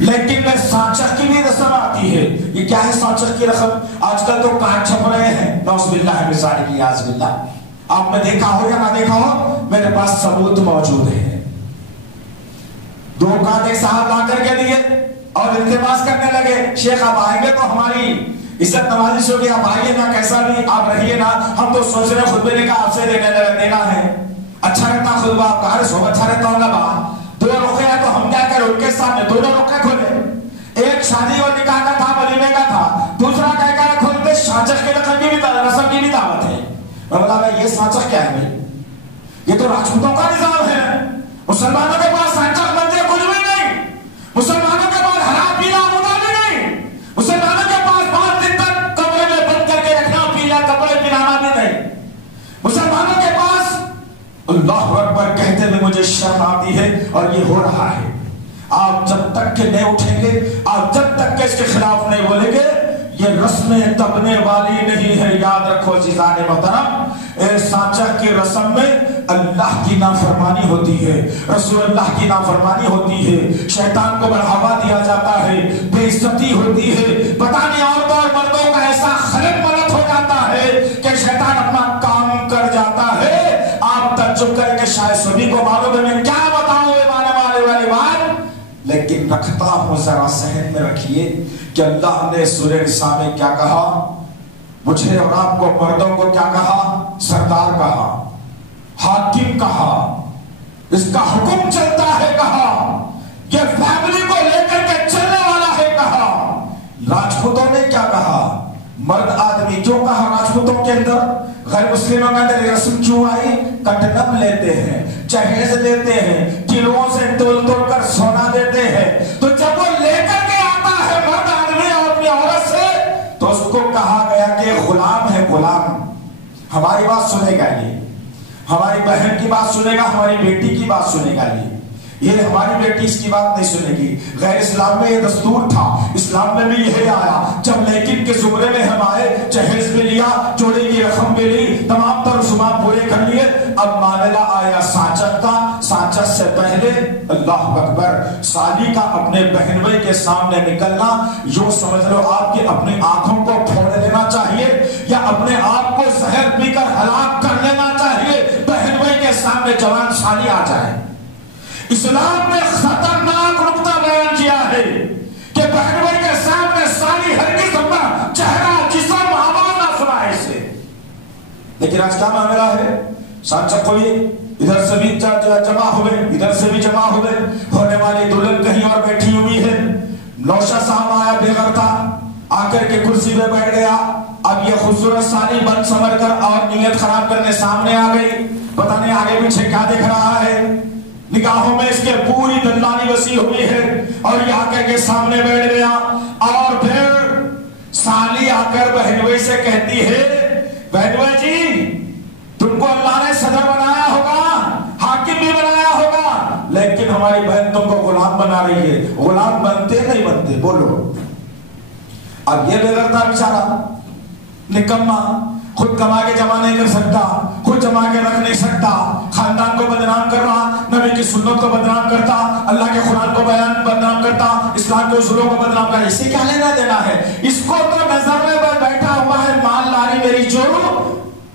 لیکن میں سانچک کی بھی رسم آتی ہے. یہ کیا ہے سانچک کی رسم؟ آج کل تو کارڈ چھپ رہے ہیں، نعوذ باللہ من ذالک، یاذ باللہ. آپ نے دیکھا ہو یا نہ دیکھا ہو، میرے پاس ثبوت موجود ہے. 2 کارڈ ایک صاحب لا کر کے دیے اور التماس کرنے لگے، شیخ آپ آئیں گے تو ہماری عزت نوازش ہوگی، آپ آئیے نا، کیسا بھی آپ رہیے نا، ہم تو سوچ رہے ہیں خطبے کا آپ سے دینا ہے. اچھا رہتا خطبہ آپ کا، سو اچھا رہتا ہوگا با. 2 رخے ہیں تو ہم کیا کریں، ان کے سامنے 2 رخے کھولے. ایک شادی اور نکاح کا تھا، ولیمے کا تھا، دوسرا کہہ کر کھولتے سانچک کے رسم کی بھی دعوت ہے. میں بولا بھائی یہ سانچک کیا ہے بھائی؟ یہ تو راجپوتوں کا نظام ہے. مسلمانوں کے پاس سانچک بنتے کچھ بھی نہیں. مسلمانوں کے پاس حرام پیلا ہوتا بھی نہیں. مسلمانوں کے پاس 5 دن تک کمرے میں بند کر کے رکھنا، پیلا کپڑے پہنانا بھی نہیں. مسلمانوں کے پاس اللہ اکبر کہتے ہوئے مجھے شرم آتی ہے، اور یہ ہو رہا ہے. آپ جب تک کہ نہیں اٹھیں گے، آپ جب تک کہ اس کے خلاف نہیں بولیں گے، یہ رسمیں تبنے والی نہیں ہے. یاد رکھو عزیزان محترم، سانچک کی رسم میں اللہ کی نافرمانی ہوتی ہے، رسول اللہ کی نافرمانی ہوتی ہے، شیطان کو بڑھاوا دیا جاتا ہے، بے عزتی ہوتی ہے. پتہ نہیں عورتوں اور مردوں کا ایسا خلط ملط ہو جاتا ہے کہ شیطان اپنا کام کر جاتا ہے. آپ تعجب کریں کہ شاید سبھی کو معلوم ہے میں کیا بتاؤں والی بات، لیکن رکھتا ہوں، ذرا ذہن میں رکھیے کہ اللہ نے سورہ نساء میں کیا کہا، مجھے اور آپ کو مردوں کو کیا کہا، سردار کہا، حاکم کہا، اس کا حکم چلتا ہے کہا، یہ فیملی کو لے کر کے چلنے والا ہے کہا. راجپوتوں نے کیا کہا، مرد آدمی کیوں کہا راجپوتوں کے اندر، غیر مسلموں کے اندر رسم کیوں آئی، کٹنم لیتے ہیں، جہیز لیتے ہیں، کلوں سے تول تول کر سونا دیتے ہیں. تو جب وہ لے کر کے آتا ہے مرد آدمی اور اپنی عورت سے، تو اس کو کہا گیا کہ غلام ہے، غلام. ہماری بات سنے گا یہ، ہماری بہن کی بات سنے گا، ہماری بیٹی کی بات سنے گا یہ ہماری بیٹی اس کی بات نہیں سنے گی. غیر اسلام میں یہ دستور تھا، اسلام میں بھی یہی آیا. جب لیکن کے زمرے میں ہم آئے، جہیز بھی لیا، جوڑے کی رقم بھی لی، تمام تر رسومات پورے کر لیے. اب معاملہ آیا سانچک کا. سانچک سے پہلے اللہ اکبر، سالی کا اپنے بہنوئی کے سامنے نکلنا، یوں سمجھ لو آپ کی اپنی آنکھوں کو پھوڑ لینا چاہیے یا اپنے آپ کو زہر پی کر ہلاک کر لینا چاہیے. بہنوئی کے سامنے جوان سالی آ جائے. اسلام نے خطرناک نقطہ بیان کیا ہے کہ بہنوئی کے سامنے سالی ہرگز اپنا چہرہ جسم آواز نہ سنائے اسے. لیکن آج کیا معاملہ ہے، سانچک کوئی ادھر سے بھی جمع ہوئے، ادھر سے بھی جمع ہوئے، ہونے والی دلہن کہیں اور بیٹھی ہوئی ہے. نوشا صاحب آیا بے غرضہ، آ کر کے کرسی پہ بیٹھ گیا. اب یہ خوبصورت سالی بن سمر کر اور نیت خراب کرنے سامنے آ گئی. پتہ نہیں آگے پیچھے کیا دیکھ رہا ہے، نگاہوں میں اس کے پوری دندانی وسیع ہوئی ہے، اور یہ آ کر کے سامنے بیٹھ گیا. اور پھر سالی آ کر بہنوئی سے کہتی ہے، بہنوئی جی تم کو اللہ نے صدر بنایا ہوگا، حاکم بھی بنایا ہوگا، لیکن ہماری بہن تم کو غلام بنا رہی ہے. غلام بنتے نہیں بنتے بولو. اب یہ بے غیرت بیچارہ نکما، خود کما کے جمع نہیں کر سکتا، خود جمع کے رکھ نہیں سکتا، خاندان کو بدنام کر رہا، نبی کی سنت کو بدنام کرتا، اللہ کے قرآن کو بدنام کرتا، اسلام کے اصولوں کو بدنام کرتا. اس سے کیا لینا دینا ہے؟ اس کو تو نظر میں بیٹھا ہوا ہے، مال لاری میری چورو،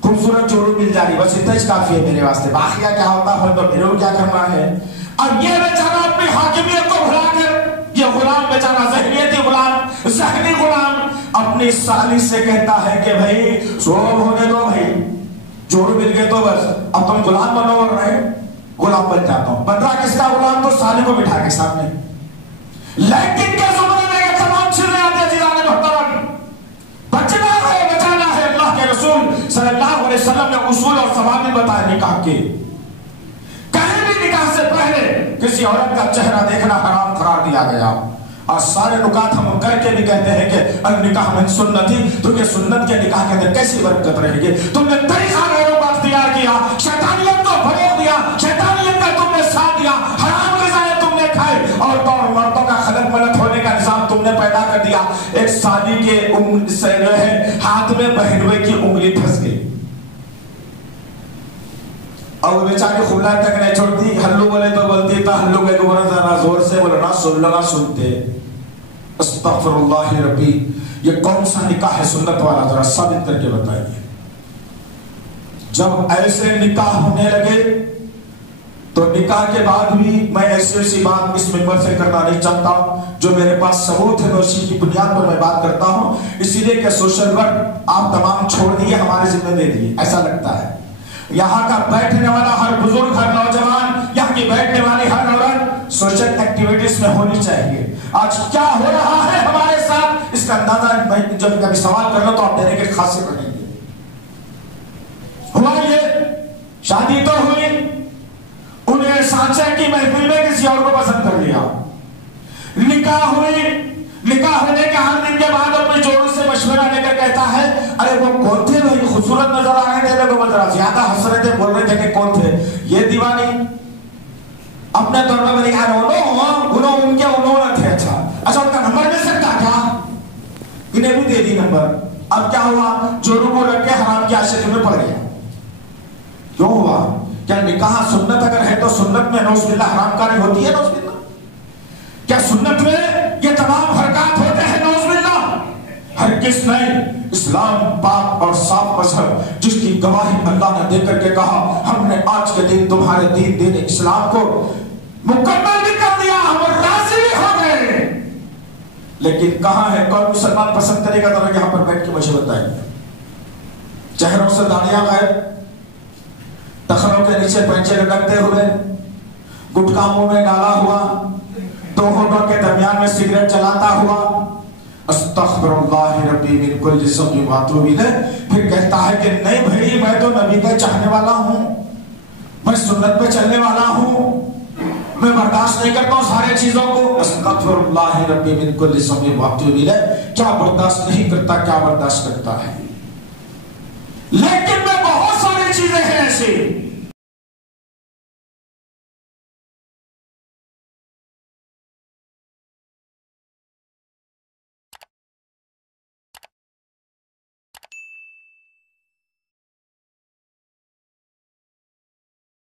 خوبصورت چورو مل جا رہی، بس اتنا ہی کافی ہے میرے واسطے، باقیہ کیا ہوتا ہے تو میرے کو کیا کرنا ہے. اب یہ بیچارہ اپنی حاکمیت کو بھلا کر، یہ غلام بیچارہ ذہنیتی غلام، ذہنی غلام، اپنی سالی سے کہتا ہے کہ بھائی سوب ہونے دو، بھائی چور مل گئے تو بس اب تم غلام بنو، اور رہے غلام بن جاتا ہوں. بن رہا کس کا غلام؟ تو سالی کو بٹھا کے سامنے. لیکن کیا زمانے میں یہ تمام چیزیں آتے ہیں جیزان محترم، بچنا ہے، بچانا ہے. اللہ کے رسول صلی اللہ علیہ وسلم نے اصول اور ضوابط بتائے نکاح کے. کہیں بھی نکاح سے پہلے کسی عورت کا چہرہ دیکھنا حرام قرار دیا گیا. اور سارے نکات ہم کر کے بھی کہتے ہیں کہ النکاح من سنتی، تو یہ سنت کے نکاح کے اندر کیسی برکت رہے گی؟ تم نے طریقہ غیروں کا اختیار کیا، شیطانیت کو فروغ دیا، شیطانیت کا تم نے ساتھ دیا، حرام غذائیں تم نے کھائے، عورتوں اور مردوں کا خلط ملط ہونے کا نظام تم نے پیدا کر دیا. ایک سالی کے سے جو ہے ہاتھ میں بہنوئی کی انگلی پھنس گئی. اور وہ بیچاری خولا تک نہیں چھوڑتی، ہلو بولے تو بولتی تھا، ہلو کے گورا ذرا زور سے بولو نا، سن لگا سنتے. استغفر اللہ ربی. یہ کون سا نکاح ہے سنت والا؟ ذرا ثابت کر کے بتائیے. جب ایسے نکاح ہونے لگے تو نکاح کے بعد بھی میں ایسی بات اس منبر سے کرنا نہیں چاہتا، جو میرے پاس ثبوت ہے میں اسی کی بنیاد پر میں بات کرتا ہوں، اسی لیے کہ سوشل ورک آپ تمام چھوڑ دیے، ہمارے ذمہ دے دیے. ایسا لگتا ہے یہاں کا بیٹھنے والا ہر بزرگ، ہر نوجوان، یہاں کی بیٹھنے والی ہر عورت سوشل ایکٹیویٹیز میں ہونی چاہیے. آج کیا ہو رہا ہے ہمارے ساتھ اس کا اندازہ میں جب کبھی سوال کر لو تو آپ دینے کے خاصے رہیں گے. ہوا یہ شادی تو ہوئی، انہیں سانچے کی محفل میں کسی اور کو پسند کر لیا. نکاح ہوئی، نکاح ہونے کے 8 دن کے بعد اپنے جوڑوں سے مشورہ لے کر کہتا ہے ارے وہ کون تھے بھائی، خوبصورت نظر آ رہے تھے، لوگ ذرا زیادہ ہنس رہے تھے، بول رہے تھے کہ کون تھے یہ دیوانی. اپنے طور پر بولے یار انہوں ان کے انہوں نہ تھے. اچھا ان کا نمبر مل سکتا کیا؟ انہیں بھی دے دی نمبر. اب کیا ہوا؟ جوڑوں کو رکھ کے حرام کے عاشقی میں پڑ گیا. کیوں ہوا؟ کیا نکاح سنت اگر ہے تو سنت میں نوز باللہ حرام کاری ہوتی ہے؟ نوز باللہ کیا سنت میں یہ تمام حرکات ہوتے ہیں؟ نوز باللہ ہرگز نہیں. اسلام پاک اور صاف مذہب جس کی گواہی اللہ نے دے کر کے کہا ہم نے آج کے دن تمہارے دین اسلام کو مکمل بھی کر دیا، ہم راضی بھی ہو گئے. لیکن کہاں ہے؟ کون مسلمان پسند کرے گا؟ ذرا یہاں پر بیٹھ کے مجھے بتائیں. چہروں سے داڑیاں غائب، تخنوں کے نیچے پینچے لٹکتے ہوئے، گٹکا منہ میں ڈالا ہوا، دو ہونٹوں کے درمیان میں سگریٹ چلاتا ہوا. استغفر اللہ ربی من کل ذنب واتوب الیہ. پھر کہتا ہے کہ نہیں بھائی میں تو نبی کا چاہنے والا ہوں، میں سنت پہ چلنے والا ہوں، میں برداشت نہیں کرتا ہوں سارے چیزوں کو. استغفر اللہ ربی من کل ذنب واتوب الیہ. کیا برداشت نہیں کرتا، کیا برداشت کرتا ہے. لیکن میں بہت ساری چیزیں ہیں ایسی